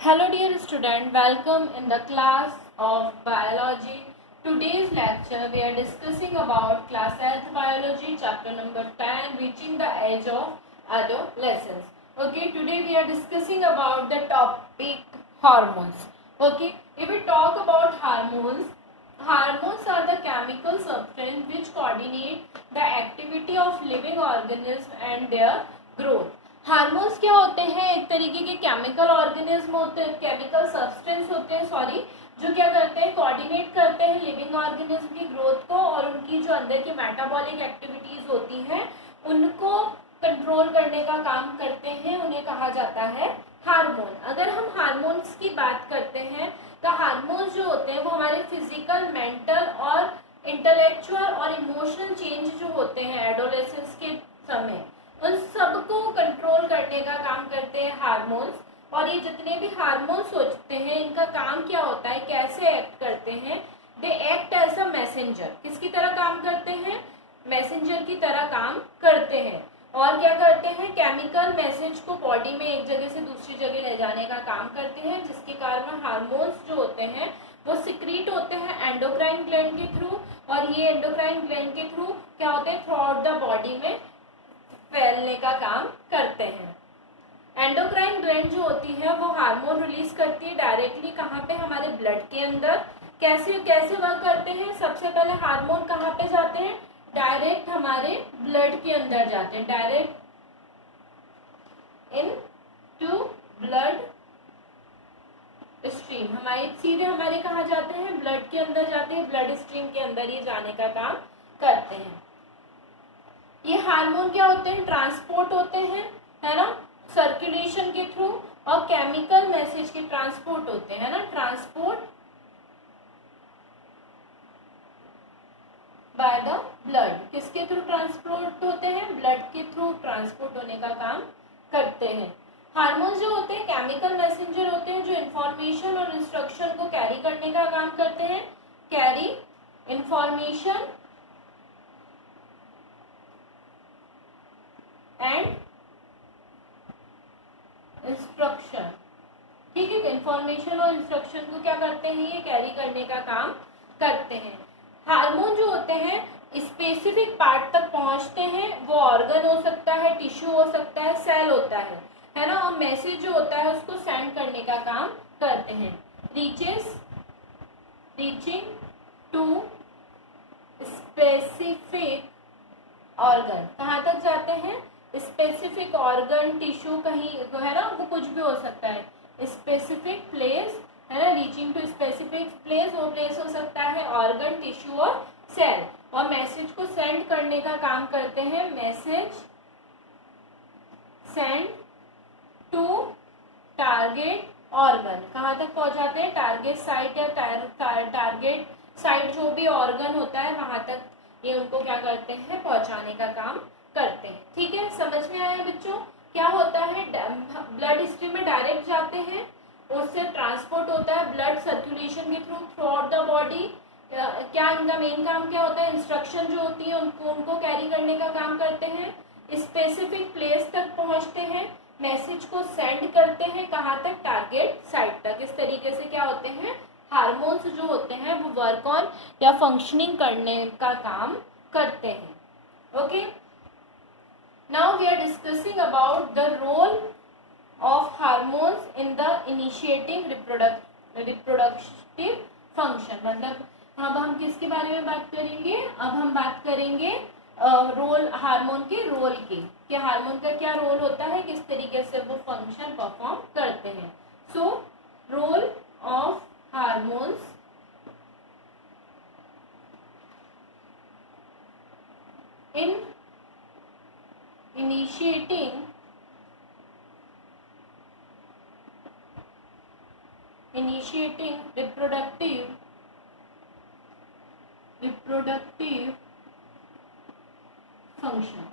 Hello dear student, welcome in the class of biology. Today's lecture we are discussing about class 8th biology chapter number 10 reaching the age of adolescence. Okay, today we are discussing about the topic hormones. Okay, if we talk about hormones, hormones are the chemical substance which coordinate the activity of living organism and their growth. Hormones क्या होते हैं? एक तरीके के chemical organism होते हैं, chemical substance होते हैं सॉरी, जो क्या करते हैं, कोऑर्डिनेट करते हैं लिविंग ऑर्गेनिज्म की ग्रोथ को और उनकी जो अंदर की मेटाबॉलिक एक्टिविटीज होती हैं उनको कंट्रोल करने का काम करते हैं, उन्हें कहा जाता है हार्मोन. अगर हम हार्मोन्स की बात करते हैं तो हार्मोन्स जो होते हैं वो हमारे फिजिकल, मेंटल और इंटेलेक्चुअल और इमोशनल चेंज जो होते हैं एडोलेसेंस के समय, उन सबको कंट्रोल करने का काम करते हैं हार्मोन्स. और ये जितने भी हार्मोन्स होते हैं इनका काम क्या होता है, कैसे एक्ट करते हैं? They act as a messenger. किसकी तरह काम करते हैं? मैसेंजर की तरह काम करते हैं. और क्या करते हैं? केमिकल मैसेज को बॉडी में एक जगह से दूसरी जगह ले जाने का काम करते हैं, जिसके कारण हार्मोन्स जो होते हैं वो सिक्रीट होते हैं एंडोक्राइन ग्लैंड के थ्रू. और ये एंडोक्राइन ग्लैंड के थ्रू क्या होते हैं, थ्रू आउट द बॉडी में फैलने का काम करते हैं. एंडोक्राइन ग्लैंड जो होती है वो हार्मोन रिलीज करती है डायरेक्टली कहाँ पे, हमारे ब्लड के अंदर. कैसे कैसे वर्क करते हैं? सबसे पहले हार्मोन कहाँ पे जाते हैं? डायरेक्ट हमारे ब्लड के अंदर जाते हैं, direct into bloodstream. हमारे सीधे हमारे कहाँ जाते हैं? ब्लड के अंदर जाते हैं, ब्लड स्ट्रीम के अंदर ये जाने का काम करते हैं. ये हार्मोन क्या होते हैं? ट्रांसपोर्ट होते हैं, है ना, सर्कुलेशन के थ्रू. और केमिकल मैसेज के ट्रांसपोर्ट होते हैं, ना, ट्रांसपोर्ट बाय द ब्लड. किसके थ्रू ट्रांसपोर्ट होते हैं? ब्लड के थ्रू ट्रांसपोर्ट होने का काम करते हैं. हार्मोन्स जो होते हैं केमिकल मैसेंजर होते हैं जो इंफॉर्मेशन और इंस्ट्रक्शन को कैरी करने का काम करते हैं. Carry information and instruction. ठीक है, इंफॉर्मेशन और इंस्ट्रक्शन को क्या करते हैं, ये कैरी करने का काम करते हैं. हार्मोन जो होते हैं स्पेसिफिक पार्ट तक पहुंचते हैं. वो ऑर्गन हो सकता है, टिश्यू हो सकता है, सेल होता है ना. और मैसेज जो होता है उसको सेंड करने का काम करते हैं. Reaching to specific organ. कहाँ तक जाते हैं? स्पेसिफिक ऑर्गन, टिश्यू, कहीं है ना, वो कुछ भी हो सकता है. स्पेसिफिक प्लेस है ना, रीचिंग टू स्पेसिफिक प्लेस, वो प्लेस हो सकता है ऑर्गन, टिश्यू और सेल. और मैसेज को सेंड करने का काम करते हैं. Message send to target organ. कहाँ तक पहुंचाते हैं? टारगेट साइट या टारगेट साइट जो भी ऑर्गन होता है वहां तक ये उनको क्या करते हैं, पहुंचाने का काम करते हैं. ठीक है, समझ में आया बच्चों? क्या होता है, ब्लड स्ट्रीम में डायरेक्ट जाते हैं, उससे ट्रांसपोर्ट होता है ब्लड सर्कुलेशन के थ्रू आउट द बॉडी. क्या इनका मेन काम क्या होता है? इंस्ट्रक्शन जो होती है उनको कैरी करने का काम करते हैं. स्पेसिफिक प्लेस तक पहुंचते हैं, मैसेज को सेंड करते हैं, कहाँ तक? टारगेट साइट तक. इस तरीके से क्या होते हैं, हार्मोन्स जो होते हैं वो वर्क ऑन या फंक्शनिंग करने का काम करते हैं. Okay, now we are discussing about the role of hormones in the initiating reproductive function. मतलब अब हम किसके बारे में बात करेंगे? अब हम बात करेंगे रोल, हार्मोन के रोल की, कि हार्मोन का क्या रोल होता है, किस तरीके से वो फंक्शन परफॉर्म करते हैं. So role of hormones in initiating reproductive function.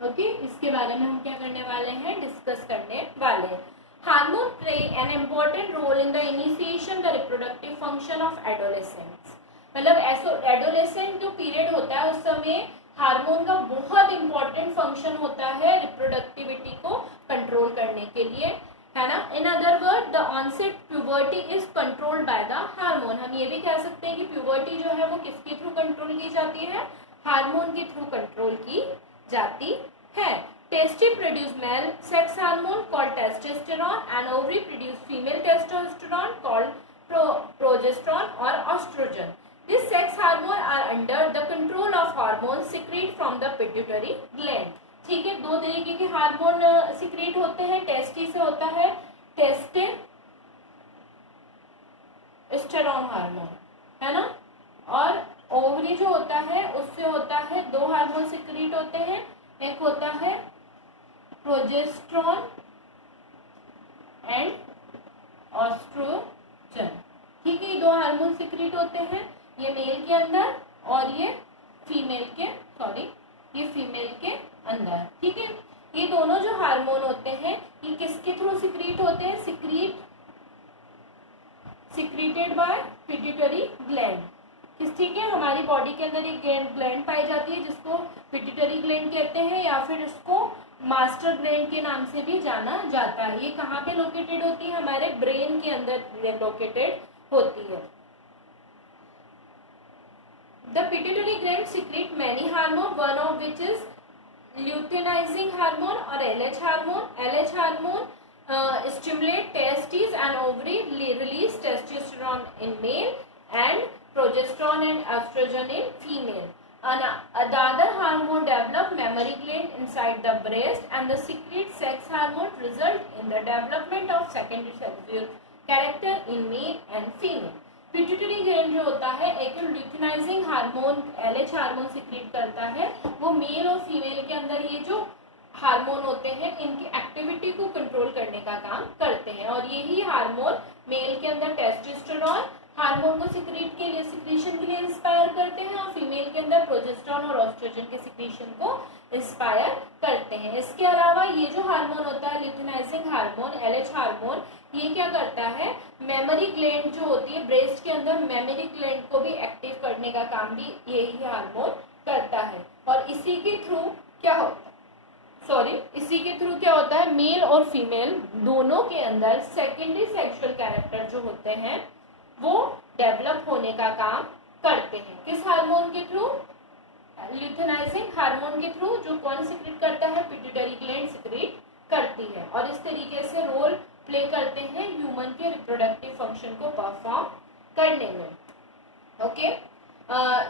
Okay, इसके बारे में हम क्या करने वाले हैं, डिस्कस करने वाले हैं. Hormone play an important role in the initiation the reproductive function of adolescence. मतलब एडोलेसेंट जो पीरियड होता है उस समय हार्मोन का बहुत इंपॉर्टेंट फंक्शन होता है रिप्रोडक्टिविटी को कंट्रोल करने के लिए, है ना। In other word the onset puberty is controlled by the hormone. हम ये भी कह सकते हैं कि प्यूबर्टी जो है वो किसके थ्रू कंट्रोल की जाती है, हार्मोन के थ्रू कंट्रोल की जाती है। Tasty produce male sex hormone called testosterone and ovary produce female testosterone called progesterone और oestrogen. These sex hormones are under the control of hormones secrete from the pituitary gland। ठीक है, दो तरीके के hormone secrete होते हैं। Tasty से होता है टेस्टोस्टेरोन हार्मोन, है ना, और ओवरी जो होता है उससे होता है, दो हार्मोन सिक्रीट होते हैं, एक होता है प्रोजेस्टेरोन एंड एस्ट्रोजन। ठीक है, ये दो हार्मोन सिक्रीट होते हैं, ये मेल के अंदर और ये फीमेल के अंदर। ठीक है, ये दोनों जो हार्मोन होते हैं ये किसके थ्रू सिक्रीट होते हैं, सिक्रीटेड बाय पिट्यूटरी ग्लैंड। ठीक है, हमारी बॉडी के अंदर एक ग्लैंड पाई जाती है जिसको पिट्यूटरी ग्लैंड कहते हैं या फिर इसको मास्टर ग्लैंड के नाम से भी जाना जाता है। ये कहाँ पे लोकेटेड होती है, हमारे ब्रेन के अंदर लोकेटेड होती है। The pituitary gland secrete many hormones, one of which is luteinizing hormone or LH hormone. LH hormone stimulate testes and ovary, release testosterone in male and progesterone and estrogen in female. And the other hormone develop mammary gland inside the breast and the secrete sex hormone result in the development of secondary sexual character in male and female। Pituitary gland जो होता है एक luteinizing hormone LH hormone secrete करता है। वो mail और female के अंदर ये जो हार्मोन होते हैं इनकी एक्टिविटी को कंट्रोल करने का काम करते हैं और यही हार्मोन मेल के अंदर टेस्टोस्टेरोन हार्मोन को सिक्रीशन के लिए इंस्पायर करते हैं और फीमेल के अंदर प्रोजेस्टेरोन और एस्ट्रोजन के सिक्रीशन को इंस्पायर करते हैं। इसके अलावा ये जो हार्मोन होता है ल्यूटिनाइजिंग हार्मोन एलएच हार्मोन, ये क्या करता है, मेमोरी ग्लैंड जो होती है ब्रेस्ट के अंदर मेमोरी ग्लैंड को भी एक्टिव करने का काम भी यही हार्मोन करता है। और इसी के थ्रू क्या होता है मेल और फीमेल दोनों के अंदर सेकेंडरी सेक्सुअल कैरेक्टर जो होते हैं वो डेवलप होने का काम करते हैं। किस हार्मोन के थ्रू, ल्यूटिनाइजिंग हार्मोन के थ्रू, जो कौन सिक्रीट करता है, पिट्यूटरी ग्लैंड सिक्रीट करती है और इस तरीके से रोल प्ले करते हैं ह्यूमन के रिप्रोडक्टिव फंक्शन को परफॉर्म करने में। ओके,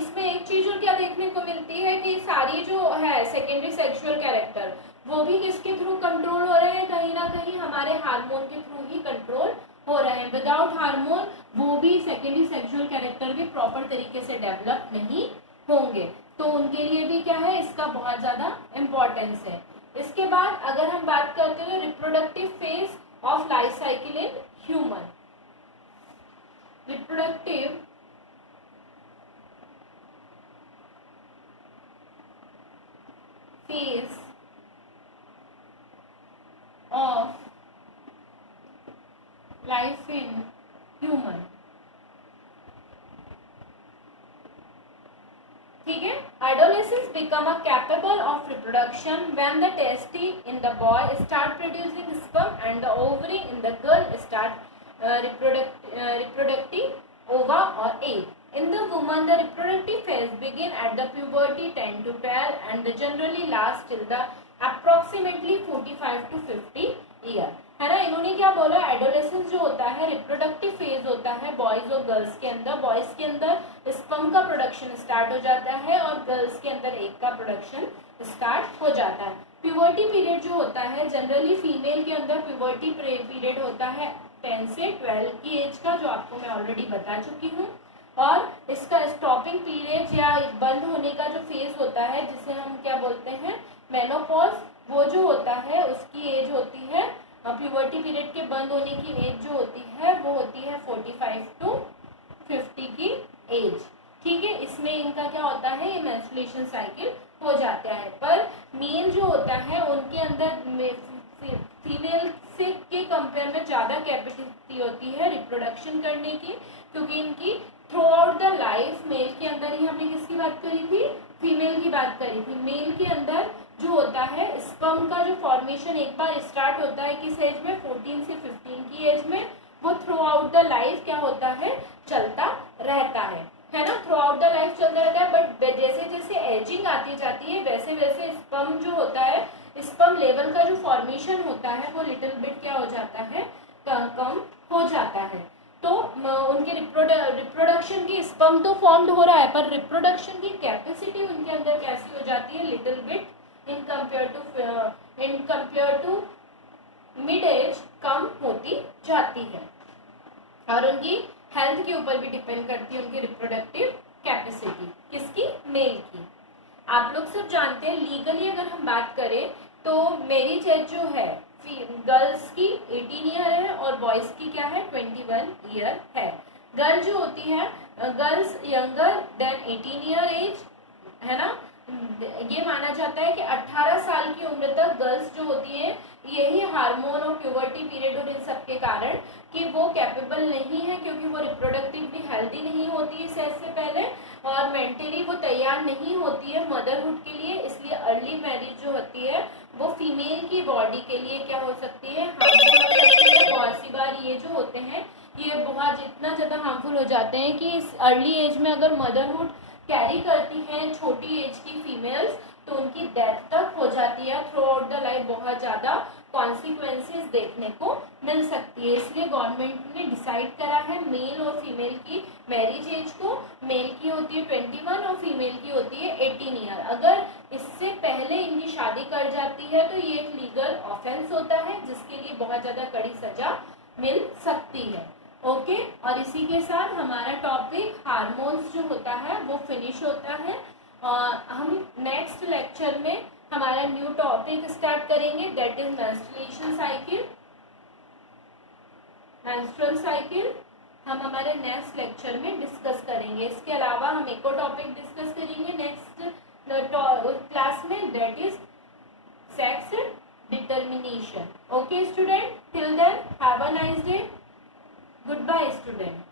इसमें एक चीज और क्या देखने को मिलती है कि सारी जो है सेकेंडरी सेक्सुअल कैरेक्टर वो भी किसके थ्रू कंट्रोल हो रहे हैं, कहीं ना कहीं हमारे हार्मोन के थ्रू ही कंट्रोल हो रहे हैं। विदाउट हार्मोन वो भी सेकेंडरी सेक्सुअल कैरेक्टर भी प्रॉपर तरीके से डेवलप नहीं होंगे, तो उनके लिए भी क्या है, इसका बहुत ज्यादा इम्पोर्टेंस है। इसके बाद अगर हम बात करते हैं reproductive phase of life cycle in human, reproductive phase of life in human। ठीक है, adolescents become a capable of reproduction when the testes in the boy start producing sperm and the ovary in the girl start reproducing ova or egg. In the woman, the reproductive phase begin at the puberty 10 to 12 and they generally last till the approximately 45 to 50 year। है ना, इन्होंने क्या बोला, adolescence जो होता है reproductive phase होता है बॉयज और गर्ल्स के अंदर। बॉयज के अंदर स्पर्म का प्रोडक्शन स्टार्ट हो जाता है और गर्ल्स के अंदर एग का प्रोडक्शन स्टार्ट हो जाता है। प्यूबर्टी पीरियड जो होता है जनरली फीमेल के अंदर प्यूबर्टी पीरियड होता है 10 से 12 की एज का, जो आपको मैं ऑलरेडी बता चुकी हूँ। और इसका स्टॉपिंग पीरियड या बंद होने का जो फेज होता है जिसे हम क्या बोलते हैं, मेनोपॉज, वो जो होता है उसकी एज होती है, प्यूबर्टी पीरियड के बंद होने की एज जो होती है वो होती है 45 टू 50 की एज। ठीक है, इसमें इनका क्या होता है, ये मेंस्ट्रुएशन साइकिल हो जाता है। पर मेल जो होता है उनके अंदर फीमेल से के कंपेयर में ज़्यादा कैपेसिटी होती है रिप्रोडक्शन करने की, क्योंकि इनकी throughout the life male के अंदर ही हमने किसकी बात करी थी, फीमेल की बात करी थी। मेल के अंदर जो होता है स्पर्म का जो फॉर्मेशन एक बार स्टार्ट होता है किस एज में, 14 से लाइफ क्या होता है, चलता रहता है ना, थ्रू आउट द लाइफ चलता रहता है। बट जैसे जैसे एजिंग आती जाती है वैसे वैसे स्पर्म जो होता है, स्पर्म लेवल का जो फॉर्मेशन होता है वो लिटिल बिट क्या हो जाता है, कम हो जाता है। तो उनके रिप्रोडक्शन की, स्पर्म तो फॉर्म्ड हो रहा है पर रिप्रोडक्शन की कैपेसिटी उनके अंदर कैसी हो जाती है, little bit in compare to mid age कम होती जाती है। और उनकी हेल्थ के ऊपर भी डिपेंड करती है उनकी रिप्रोडक्टिव कैपेसिटी, किसकी, मेल की। आप लोग सब जानते हैं लीगली अगर हम बात करें तो मैरिज एज जो है गर्ल्स की 18 ईयर है और बॉयज की क्या है, 21 ईयर है। गर्ल जो होती है, girls younger than 18 year age है ना, ये माना जाता है कि 18 साल की उम्र तक गर्ल्स जो होती है, यही हार्मोन और प्यूबर्टी पीरियड और इन सब के कारण कि वो कैपेबल नहीं है, क्योंकि वो रिप्रोडक्टिवली हेल्दी नहीं होती है सेक्स से पहले और मेंटली वो तैयार नहीं होती है मदरहुड के लिए। इसलिए अर्ली मैरिज जो होती है वो फीमेल की बॉडी के लिए क्या हो सकती है, हार्मफुल हो सकती है। बहुत सी बार ये जो होते हैं ये बहुत इतना ज़्यादा हार्मफुल हो जाते हैं कि इस अर्ली एज में अगर मदरहुड कैरी करती हैं छोटी एज की फीमेल्स तो उनकी डेथ तक हो जाती है। थ्रू आउट द लाइफ बहुत ज़्यादा कॉन्सिक्वेंसेस देखने को मिल सकती है। इसलिए गवर्नमेंट ने डिसाइड करा है मेल और फीमेल की मैरिज एज को, मेल की होती है 21 और फीमेल की होती है 18 ईयर। अगर इससे पहले इनकी शादी कर जाती है तो ये एक लीगल ऑफेंस होता है जिसके लिए बहुत ज़्यादा कड़ी सजा मिल सकती है। ओके, और इसी के साथ हमारा टॉपिक हार्मोन्स जो होता है वो फिनिश होता है। हम नेक्स्ट लेक्चर में हमारा न्यू टॉपिक स्टार्ट करेंगे, that is menstruation cycle, menstrual cycle हम हमारे नेक्स्ट लेक्चर में डिस्कस करेंगे। इसके अलावा हम एक और टॉपिक डिस्कस करेंगे नेक्स्ट क्लास में, that is sex determination. Okay student, till then have a nice day, goodbye student.